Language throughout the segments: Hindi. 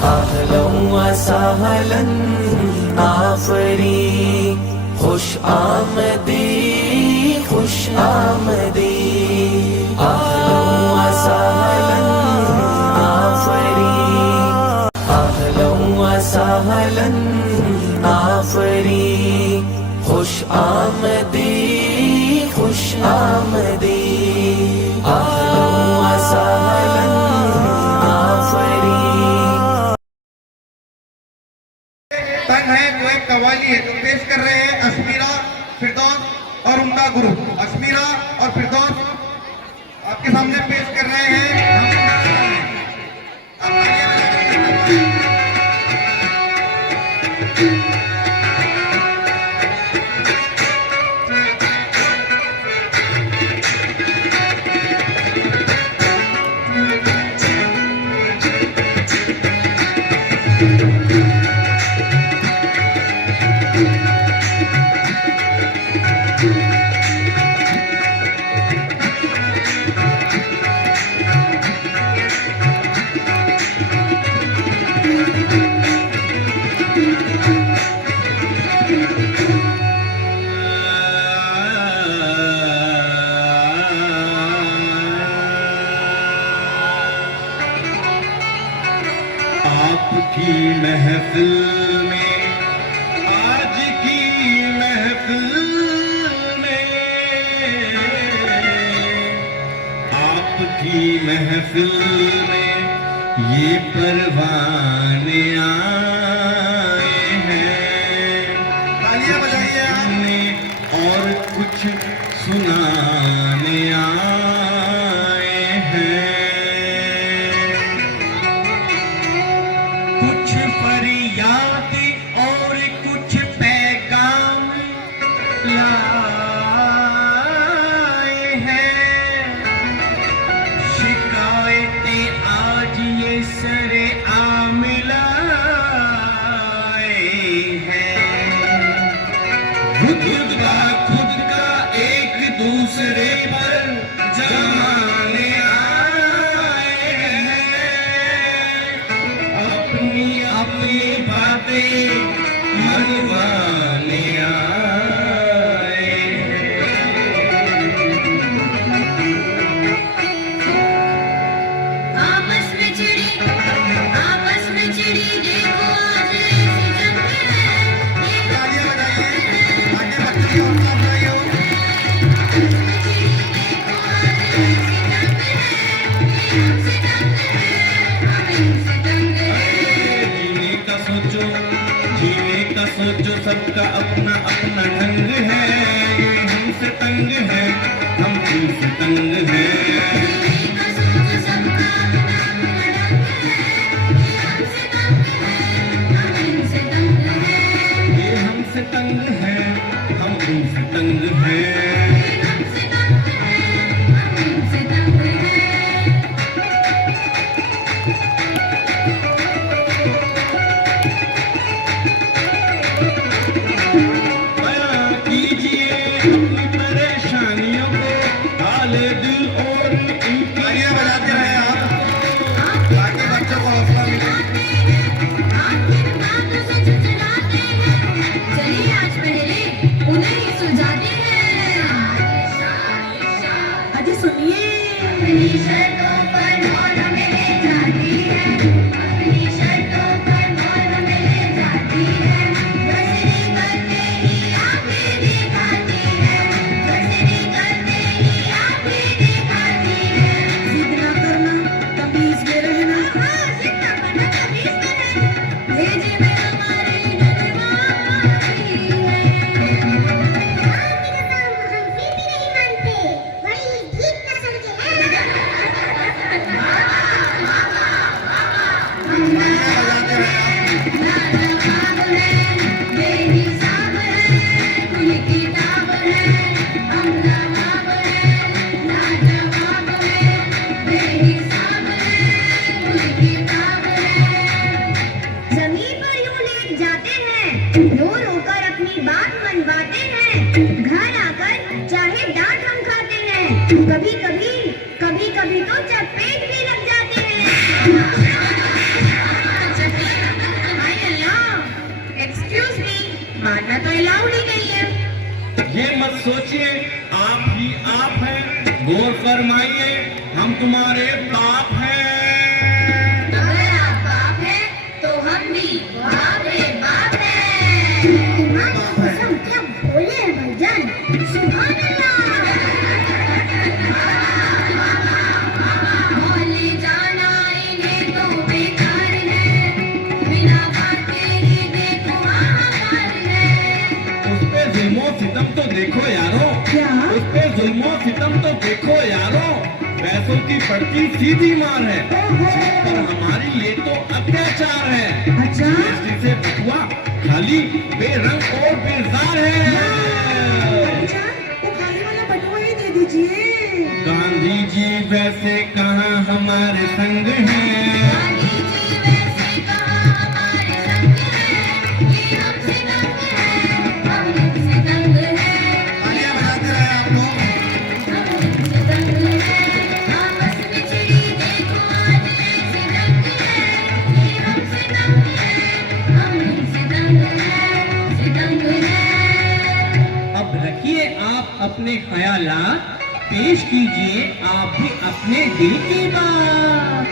अहलन व सहलन आफरी, खुश आमदी खुश आमदी। अहलन व सहलन आफरी, अहलन व सहलन आफरी, खुश आमदी खुश आमदी। अहलन व सहलन आफरी। तंग है जो एक कव्वाली है जो पेश कर रहे हैं अश्मीरा, फिरदौस और उनका गुरु। अश्मीरा और फिरदौस आपके सामने पेश कर रहे हैं। आपकी महफिल में, आज की महफिल में, आपकी महफिल में ये परवाने आए हैं। तालियां बजाइए आपने और कुछ सुनाने आए हैं। कुछ फरियाद और कुछ पैगाम लाए हैं। शिकायतें आज ये सरे आम लाए हैं। खुद का एक दूसरे पर जमाने आए हैं। अपनी अपनी बातें मनवाने आए हैं। आपस में चिड़ी देखो आज ऐसी जंग है। तालियां बजाइए आगे बढ़ते हैं। और भाइयों सोचो सबका अपना अपना ढंग है। ये हमसे तंग है, हम तुमसे तंग है। ये हमसे तंग है, हम तुमसे तंग है। ये मत सोचिए आप ही आप हैं, गौर फरमाइए हम तुम्हारे बाप हैं। अगर आप बाप हैं तो हम भी बाप रे बाप हैं। हम क्या बोले हैं भाईजान, सुभान अल्लाह। बोले जाना इन्हें तो बेकार है, बिना बातें ही देखो आहार है। उस पे जुल्मो सितम तो देखो यारो, क्या? उस पे जुल्मो सितम तो देखो यारो, पैसों की पड़ती सीधी मार है, पर हमारी ये तो अत्याचार है। अच्छा से बटुआ खाली बेरंग और बेजार है। अच्छा, वो खाली वाला बटुआ ही दे दीजिए। गांधी जी वैसे कहाँ हमारे संग हैं, गांधी जी वैसे कहाँ हमारे संग हैं, ये हमसे दंग है, हम इनसे दंग है। तालियां बजाते रहे आप लोग। हम इनसे दंग है, आपस में चिड़ी देखो आज ऐसे दंग है, ये हमसे दंग है, हम इनसे दंग है, से दंग है। अब रखिए आप अपने ख्यालात, पेश कीजिए आप भी अपने दिल की बात।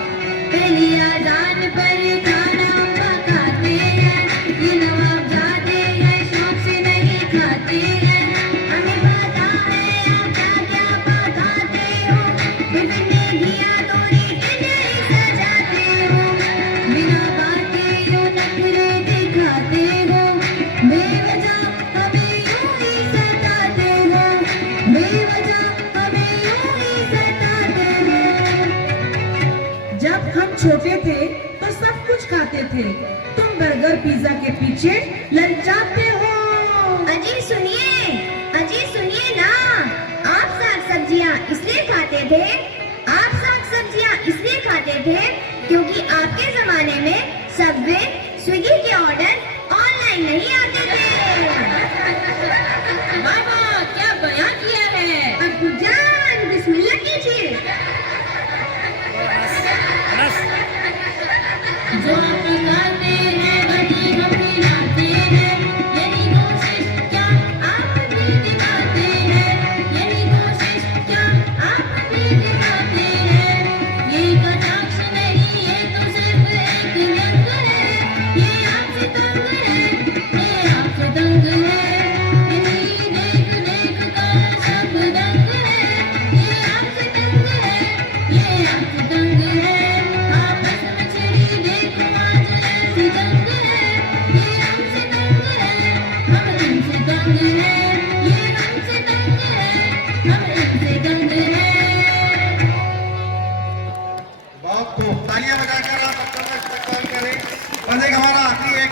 पहली आजान पर खाना पकाते हैं, ये नवाबजादे हैं शौक से नहीं खाते हैं। हमें पता है आप क्या क्या पकाते हो, टिफिन में घिया तोरी टिंडे सजाते हो, बिना बातें यूं नखरे दिखाते हो, बेवजह हमें यूं ही सताते हो, बेवजह हमें यूं ही सताते हो। जब हम छोटे थे तो सब कुछ खाते थे, तुम बर्गर पिज्जा के पीछे ललचाते हो। अजी सुनिए ना, आप साग सब्जियां इसलिए खाते थे, आप साग सब्जियां इसलिए खाते थे क्योंकि आपके जमाने में सबवे स्विगी के ऑर्डर ऑनलाइन नहीं आते थे। बाबा क्या बयान किया है, अब्बू जान बिस्मिल्लाह कीजिए। जो आप खाते हैं वही हम खिलाते हैं, यही कोशिश क्या आप भी दिखाते हैं, यही कोशिश क्या आप भी दिखाते हैं। ये कटाक्ष नहीं ये तो सिर्फ एक व्यंग है, ये आपसे तंग है, ये आपसे तंग है, यही देख देख कर सब दंग है, ये आपसे तंग है, ये आपसे तंग है। आपस में छिड़ी देखो आज ऐसी जंग है, ये हमसे तंग है, हम इनसे तंग है, ये हमसे तंग है, हम इनसे तंग है। बहुत खूब, तालियां बजाकर